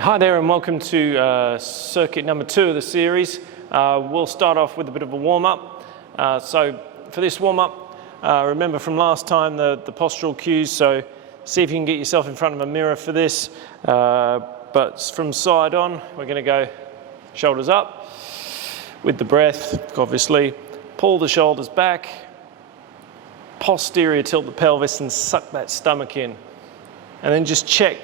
Hi there and welcome to circuit number 2 of the series. We'll start off with a bit of a warm-up. So for this warm-up, remember from last time the postural cues, so see if you can get yourself in front of a mirror for this. But from side on, we're going to go shoulders up with the breath, obviously. Pull the shoulders back, posterior tilt the pelvis and suck that stomach in. And then just check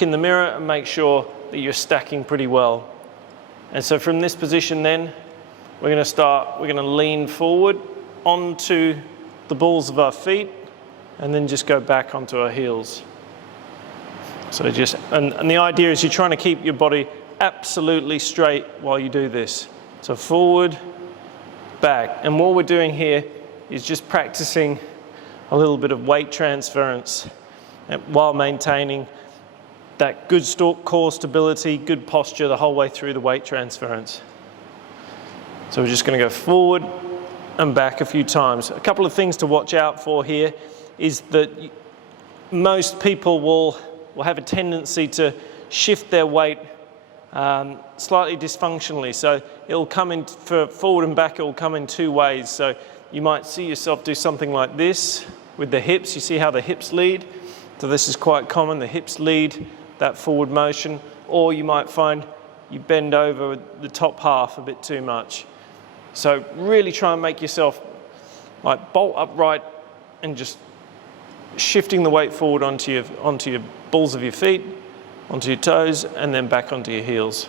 in the mirror and make sure that you're stacking pretty well. And so from this position then, we're going to lean forward onto the balls of our feet and then just go back onto our heels. So and the idea is you're trying to keep your body absolutely straight while you do this. So forward, back. And what we're doing here is just practicing a little bit of weight transference while maintaining that good core stability, good posture the whole way through the weight transference. So we're just going to go forward and back a few times. A couple of things to watch out for here is that most people will have a tendency to shift their weight slightly dysfunctionally. So it'll come in for forward and back, it will come in two ways. So you might see yourself do something like this with the hips. You see how the hips lead? So this is quite common, the hips lead that forward motion, or you might find you bend over the top half a bit too much. So really try and make yourself like bolt upright and just shifting the weight forward onto your balls of your feet, onto your toes, and then back onto your heels.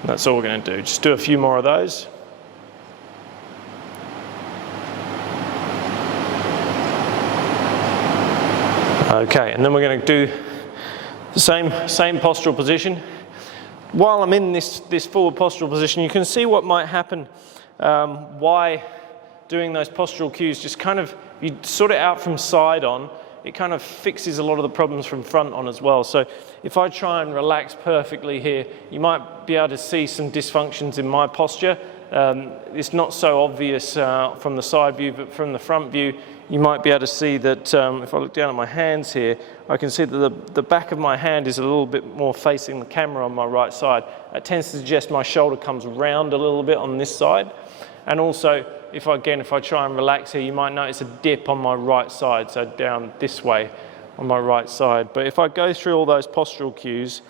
And that's all we're going to do. Just do a few more of those. Okay, and then we're going to do the same postural position. While I'm in this forward postural position, you can see what might happen. Why doing those postural cues, just kind of, you sort it out from side on, it kind of fixes a lot of the problems from front on as well. So if I try and relax perfectly here, you might be able to see some dysfunctions in my posture. It's not so obvious from the side view, but from the front view, you might be able to see that if I look down at my hands here, I can see that the back of my hand is a little bit more facing the camera on my right side. That tends to suggest my shoulder comes round a little bit on this side. And also, if I try and relax here, you might notice a dip on my right side, so down this way on my right side. But if I go through all those postural cues,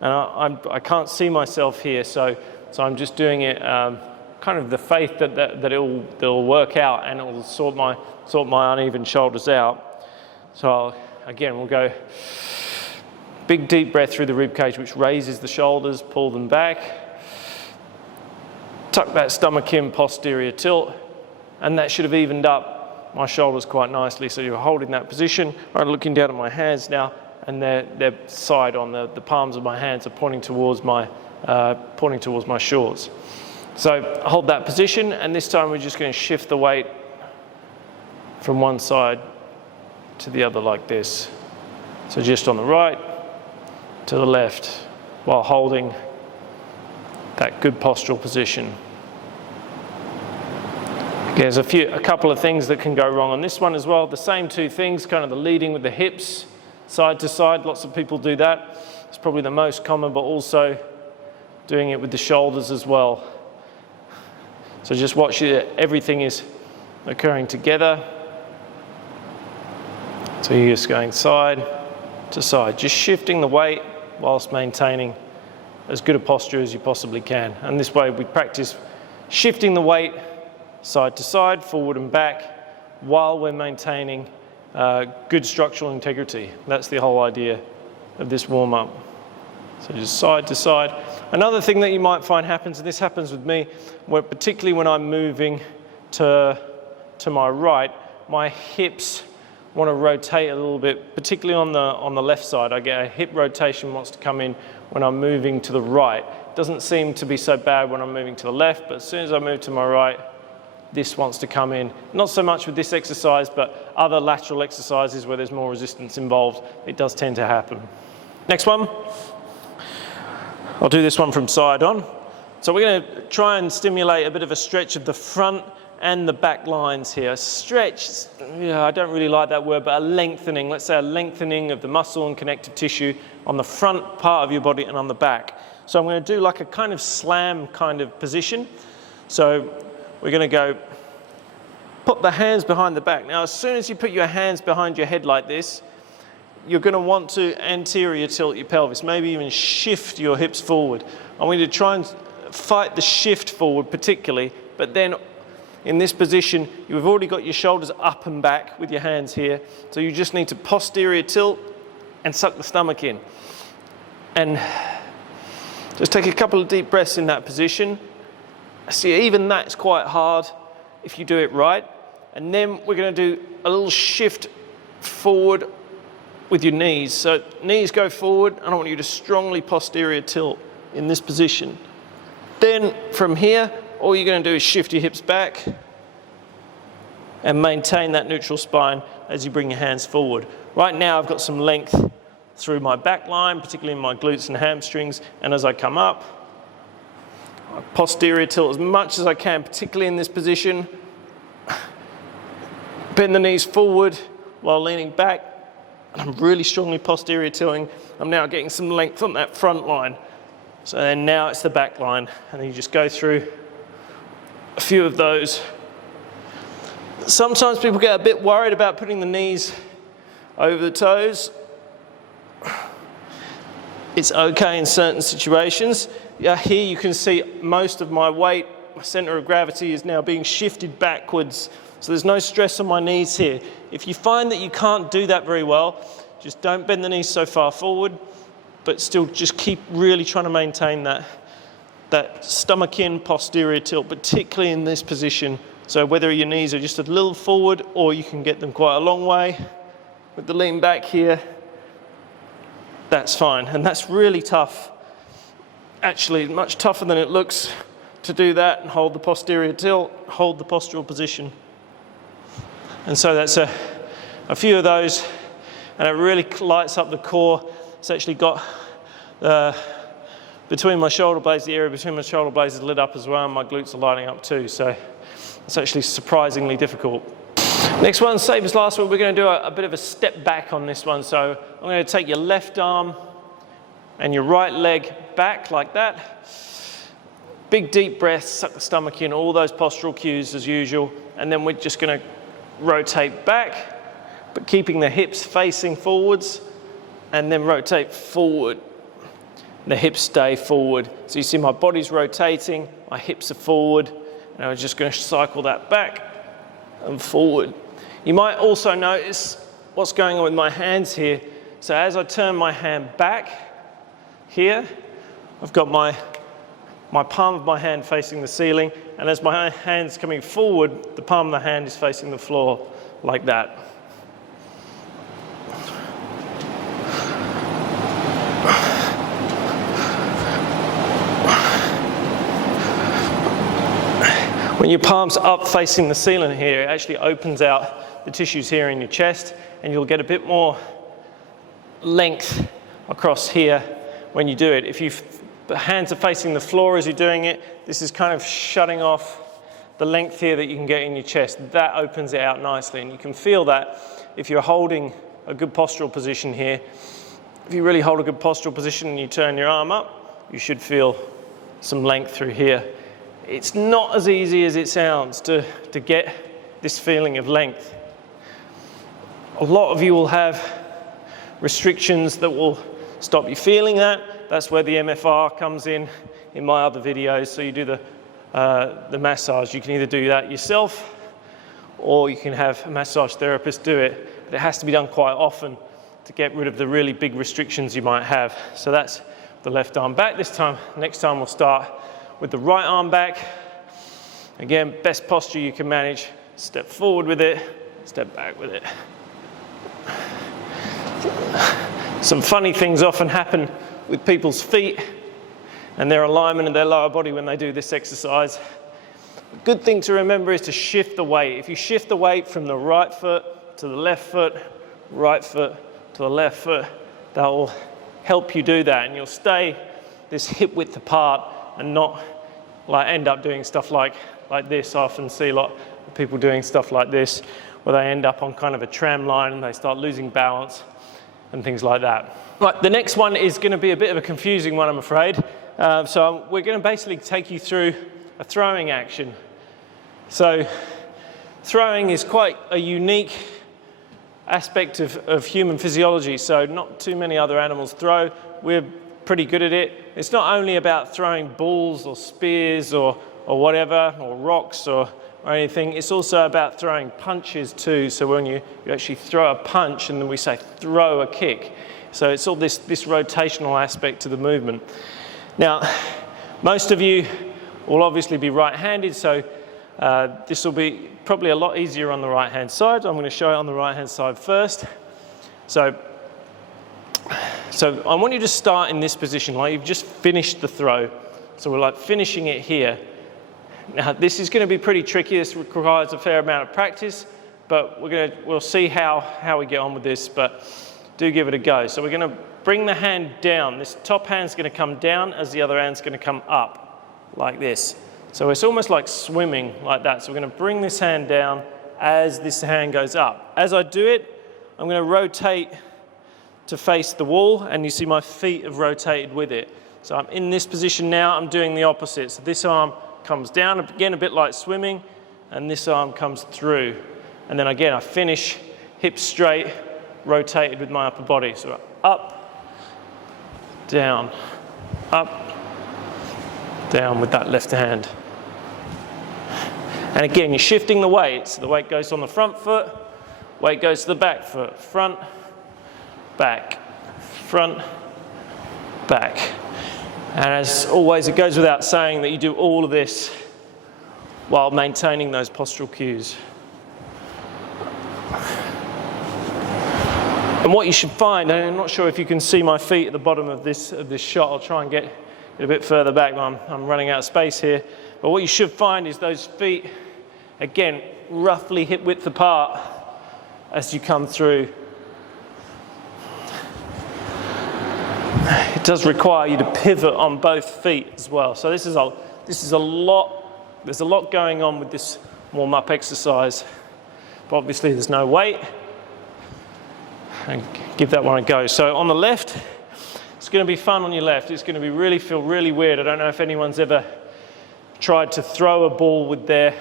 and I can't see myself here, so I'm just doing it kind of the faith that it'll work out and it'll sort my uneven shoulders out. So again, we'll go big deep breath through the rib cage, which raises the shoulders, pull them back, tuck that stomach in, posterior tilt, and that should have evened up my shoulders quite nicely. So you're holding that position. I'm looking down at my hands now, and they're side on. The palms of my hands are pointing towards my shorts. So hold that position, and this time we're just going to shift the weight from one side to the other like this. So just on the right to the left while holding that good postural position. There's a couple of things that can go wrong on this one as well. The same two things, kind of the leading with the hips side to side. Lots of people do that. It's probably the most common, but also doing it with the shoulders as well. So just watch that everything is occurring together. So you're just going side to side, just shifting the weight whilst maintaining as good a posture as you possibly can. And this way we practice shifting the weight side to side, forward and back, while we're maintaining good structural integrity. That's the whole idea of this warm-up. So just side to side. Another thing that you might find happens, and this happens with me, particularly when I'm moving to my right, my hips want to rotate a little bit, particularly on the left side. I get a hip rotation wants to come in when I'm moving to the right. It doesn't seem to be so bad when I'm moving to the left, but as soon as I move to my right, this wants to come in. Not so much with this exercise, but other lateral exercises where there's more resistance involved, it does tend to happen. Next one. I'll do this one from side on. So we're going to try and stimulate a bit of a stretch of the front and the back lines here. Stretch, yeah, I don't really like that word, but a lengthening, let's say a lengthening of the muscle and connective tissue on the front part of your body and on the back. So I'm going to do like a kind of slam kind of position. So we're going to go, put the hands behind the back. Now, as soon as you put your hands behind your head like this, you're going to want to anterior tilt your pelvis, maybe even shift your hips forward. I want you to try and fight the shift forward particularly, but then in this position, you've already got your shoulders up and back with your hands here, so you just need to posterior tilt and suck the stomach in. And just take a couple of deep breaths in that position. See, even that's quite hard if you do it right. And then we're going to do a little shift forward with your knees. So knees go forward, and I want you to strongly posterior tilt in this position. Then from here, all you're going to do is shift your hips back and maintain that neutral spine as you bring your hands forward. Right now I've got some length through my back line, particularly in my glutes and hamstrings, and as I come up, I posterior tilt as much as I can, particularly in this position. Bend the knees forward while leaning back, and I'm really strongly posterior tilting. I'm now getting some length on that front line. So then now it's the back line, and then you just go through a few of those. Sometimes people get a bit worried about putting the knees over the toes. It's okay in certain situations. Yeah, here you can see most of my weight, my center of gravity is now being shifted backwards. So there's no stress on my knees here. If you find that you can't do that very well, just don't bend the knees so far forward, but still just keep really trying to maintain that stomach in posterior tilt, particularly in this position. So whether your knees are just a little forward or you can get them quite a long way with the lean back here, that's fine. And that's really tough. Actually, much tougher than it looks to do that and hold the posterior tilt, hold the postural position. And so that's a few of those, and it really lights up the core. It's actually got between my shoulder blades, the area between my shoulder blades is lit up as well, and my glutes are lighting up too. So it's actually surprisingly difficult. Next one, same as last one, we're going to do a bit of a step back on this one. So I'm going to take your left arm and your right leg back like that. Big deep breaths, suck the stomach in, all those postural cues as usual. And then we're just going to rotate back, but keeping the hips facing forwards, and then rotate forward. The hips stay forward. So you see my body's rotating, my hips are forward, and I'm just going to cycle that back and forward. You might also notice what's going on with my hands here. So as I turn my hand back here, I've got my palm of my hand facing the ceiling, and as my hand's coming forward, the palm of the hand is facing the floor like that. When your palm's up facing the ceiling here, it actually opens out the tissues here in your chest, and you'll get a bit more length across here when you do it. If the hands are facing the floor as you're doing it, this is kind of shutting off the length here that you can get in your chest. That opens it out nicely, and you can feel that if you're holding a good postural position here. If you really hold a good postural position and you turn your arm up, you should feel some length through here. It's not as easy as it sounds to get this feeling of length. A lot of you will have restrictions that will stop you feeling that. That's where the MFR comes in my other videos. So you do the massage. You can either do that yourself or you can have a massage therapist do it. But it has to be done quite often to get rid of the really big restrictions you might have. So that's the left arm back this time. Next time we'll start with the right arm back. Again, best posture you can manage. Step forward with it, step back with it. Some funny things often happen with people's feet and their alignment and their lower body when they do this exercise. A good thing to remember is to shift the weight. If you shift the weight from the right foot to the left foot, right foot to the left foot, that will help you do that, and you'll stay this hip width apart and not like end up doing stuff like this. I often see a lot people doing stuff like this, where they end up on kind of a tram line and they start losing balance and things like that. Right, the next one is going to be a bit of a confusing one, I'm afraid. So we're going to basically take you through a throwing action. So throwing is quite a unique aspect of human physiology, so not too many other animals throw. We're pretty good at it. It's not only about throwing balls or spears or whatever, or rocks or anything. It's also about throwing punches too. So when you actually throw a punch, and then we say throw a kick. So it's all this rotational aspect to the movement. Now, most of you will obviously be right-handed, so this will be probably a lot easier on the right-hand side. I'm going to show it on the right-hand side first. So I want you to start in this position, like you've just finished the throw. So we're like finishing it here. Now this is going to be pretty tricky. This requires a fair amount of practice, but we'll see how we get on with this, but do give it a go. So we're going to bring the hand down. This top hand's going to come down as the other hand's going to come up, like this. So it's almost like swimming, like that. So we're going to bring this hand down as this hand goes up. As I do it, I'm going to rotate to face the wall, and you see my feet have rotated with it. So I'm in this position now, I'm doing the opposite. So this arm comes down, again a bit like swimming, and this arm comes through. And then again, I finish hips straight, rotated with my upper body. So up, down, with that left hand. And again, you're shifting the weight. So the weight goes on the front foot, weight goes to the back foot, front, back, front, back. And as always, it goes without saying that you do all of this while maintaining those postural cues. And what you should find, and I'm not sure if you can see my feet at the bottom of this shot, I'll try and get it a bit further back, I'm running out of space here. But what you should find is those feet, again, roughly hip width apart as you come through. It does require you to pivot on both feet as well. So this is a lot, there's a lot going on with this warm-up exercise. But obviously there's no weight. And give that one a go. So on the left, it's going to be fun on your left. It's going to feel really weird. I don't know if anyone's ever tried to throw a ball with their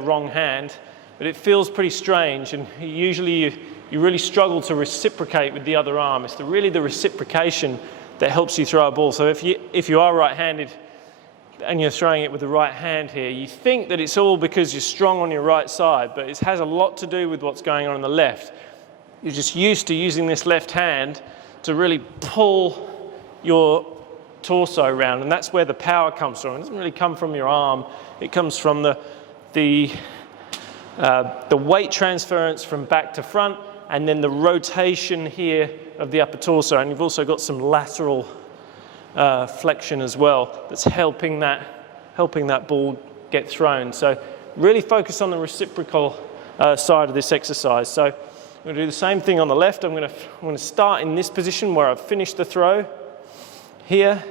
wrong hand, but it feels pretty strange, and usually you really struggle to reciprocate with the other arm. It's really the reciprocation that helps you throw a ball. So if you are right-handed and you're throwing it with the right hand here, you think that it's all because you're strong on your right side, but it has a lot to do with what's going on the left. You're just used to using this left hand to really pull your torso around, and that's where the power comes from. It doesn't really come from your arm. It comes from the weight transference from back to front, and then the rotation here of the upper torso. And you've also got some lateral flexion as well that's helping that ball get thrown. So really focus on the reciprocal side of this exercise. So I'm going to do the same thing on the left. I'm going to start in this position where I've finished the throw. Here,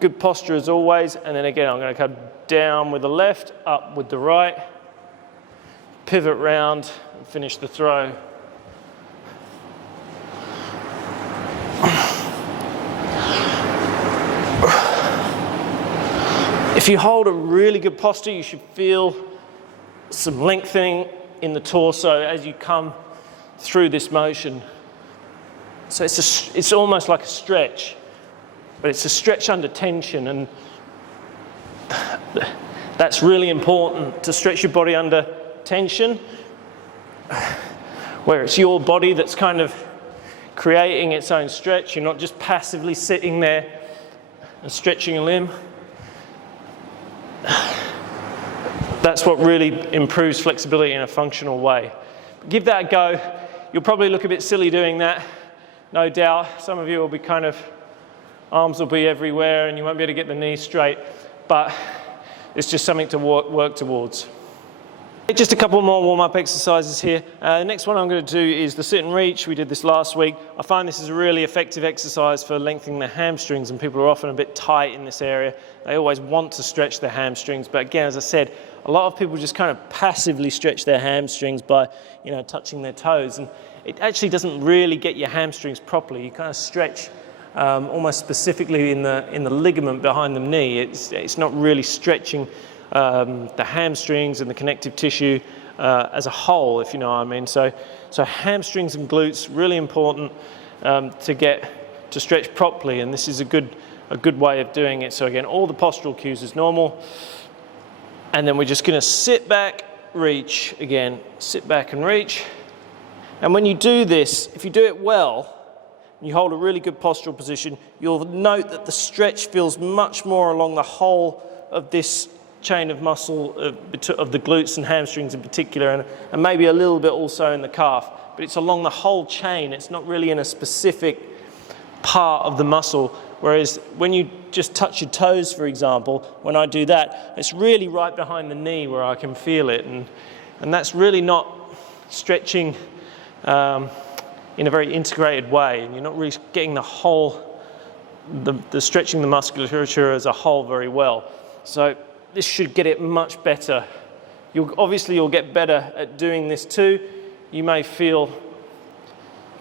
good posture as always, and then again I'm going to come down with the left, up with the right, pivot round and finish the throw. If you hold a really good posture, you should feel some lengthening in the torso as you come through this motion. So it's almost like a stretch, but it's a stretch under tension, and that's really important, to stretch your body under tension, where it's your body that's kind of creating its own stretch. You're not just passively sitting there and stretching a limb. That's what really improves flexibility in a functional way. Give that a go. You'll probably look a bit silly doing that, no doubt. Some of you will be arms will be everywhere and you won't be able to get the knees straight, but it's just something to work towards. Just a couple more warm-up exercises here. The next one I'm going to do is the sit and reach. We did this last week. I find this is a really effective exercise for lengthening the hamstrings, and people are often a bit tight in this area. They always want to stretch their hamstrings, but again, as I said, a lot of people just kind of passively stretch their hamstrings by, touching their toes, and it actually doesn't really get your hamstrings properly. You kind of stretch almost specifically in the ligament behind the knee. It's not really stretching the hamstrings and the connective tissue as a whole, if you know what I mean. So hamstrings and glutes, really important to stretch properly, and this is a good way of doing it. So again, all the postural cues is normal, and then we're just going to sit back, reach again, sit back and reach. And when you do this, if you do it well, you hold a really good postural position, you'll note that the stretch feels much more along the whole of this chain of muscle of the glutes and hamstrings in particular, and maybe a little bit also in the calf, but it's along the whole chain. It's not really in a specific part of the muscle, whereas when you just touch your toes, for example, when I do that, it's really right behind the knee where I can feel it, and that's really not stretching in a very integrated way, and you're not really getting the stretching the musculature as a whole very well. So this should get it much better. You'll get better at doing this too. You may feel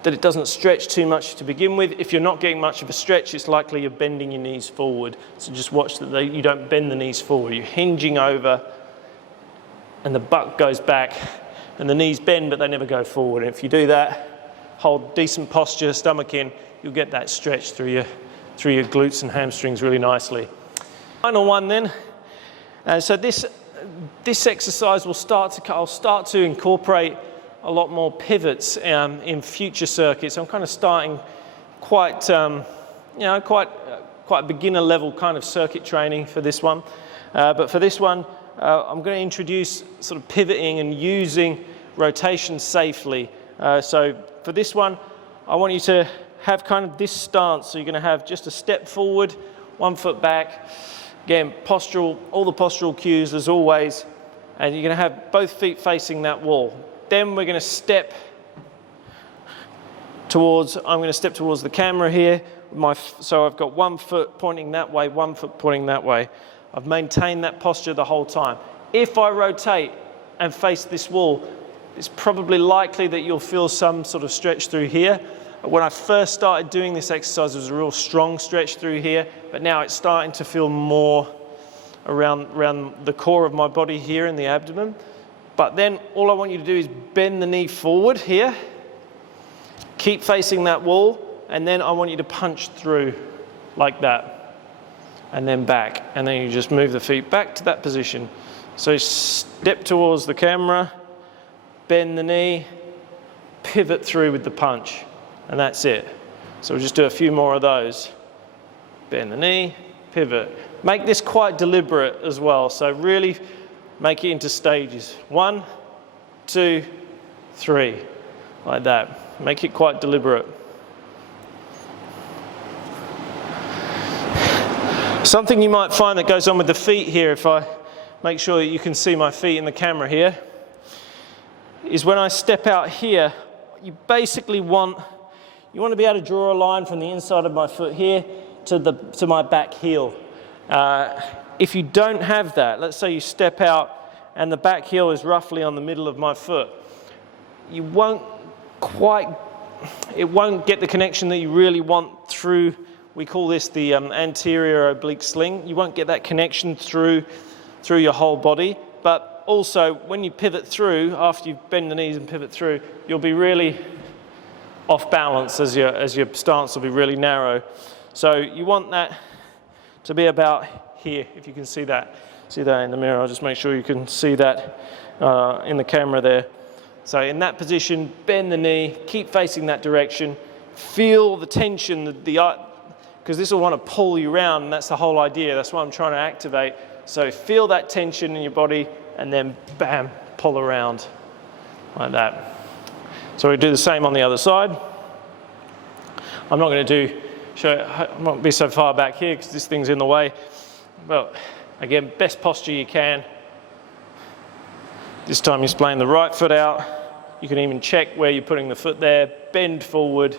that it doesn't stretch too much to begin with. If you're not getting much of a stretch, it's likely you're bending your knees forward. So just watch that you don't bend the knees forward. You're hinging over, and the butt goes back, and the knees bend, but they never go forward. And if you do that, hold decent posture, stomach in, you'll get that stretch through your glutes and hamstrings really nicely. Final one then. So this exercise I'll start to incorporate a lot more pivots in future circuits. I'm kind of starting quite beginner level kind of circuit training for this one. But for this one, I'm going to introduce sort of pivoting and using rotation safely. So for this one, I want you to have kind of this stance. So you're going to have just a step forward, 1 foot back. Again, all the postural cues as always, and you're going to have both feet facing that wall. Then we're going to step towards the camera here. So I've got 1 foot pointing that way, 1 foot pointing that way. I've maintained that posture the whole time. If I rotate and face this wall, it's probably likely that you'll feel some sort of stretch through here. When I first started doing this exercise, there was a real strong stretch through here, but now it's starting to feel more around the core of my body here in the abdomen. But then all I want you to do is bend the knee forward here, keep facing that wall, and then I want you to punch through like that, and then back, and then you just move the feet back to that position. So step towards the camera, bend the knee, pivot through with the punch. And that's it. So we'll just do a few more of those. Bend the knee, pivot. Make this quite deliberate as well. So really make it into stages. 1, 2, 3, like that. Make it quite deliberate. Something you might find that goes on with the feet here, if I make sure that you can see my feet in the camera here, is when I step out here, you basically want to be able to draw a line from the inside of my foot here to my back heel. If you don't have that, let's say you step out and the back heel is roughly on the middle of my foot, it won't get the connection that you really want through, we call this the anterior oblique sling. You won't get that connection through your whole body, but also when you pivot through, after you bend the knees and pivot through, you'll be really off balance as your stance will be really narrow. So you want that to be about here, if you can see that in the mirror. I'll just make sure you can see that in the camera there. So in that position, bend the knee, keep facing that direction, feel the tension, because this will want to pull you around, and that's the whole idea. That's what I'm trying to activate. So feel that tension in your body, and then bam, pull around like that. So we do the same on the other side. I'm not going to I won't be so far back here because this thing's in the way. Well, again, best posture you can. This time you're splaying the right foot out. You can even check where you're putting the foot there. Bend forward,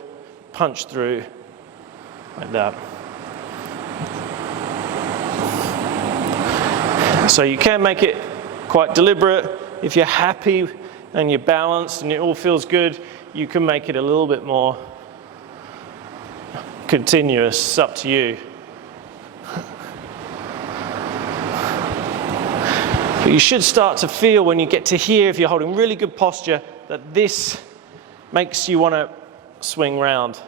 punch through, like that. So you can make it quite deliberate. If you're happy and you're balanced and it all feels good, you can make it a little bit more continuous. It's up to you. But you should start to feel when you get to here, if you're holding really good posture, that this makes you want to swing round.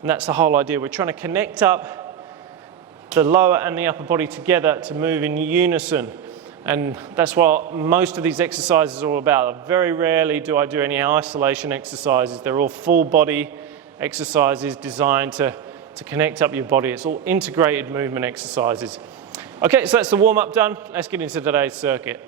And that's the whole idea. We're trying to connect up the lower and the upper body together to move in unison. And that's what most of these exercises are all about. Very rarely do I do any isolation exercises. They're all full body exercises designed to connect up your body. It's all integrated movement exercises. Okay, so that's the warm-up done. Let's get into today's circuit.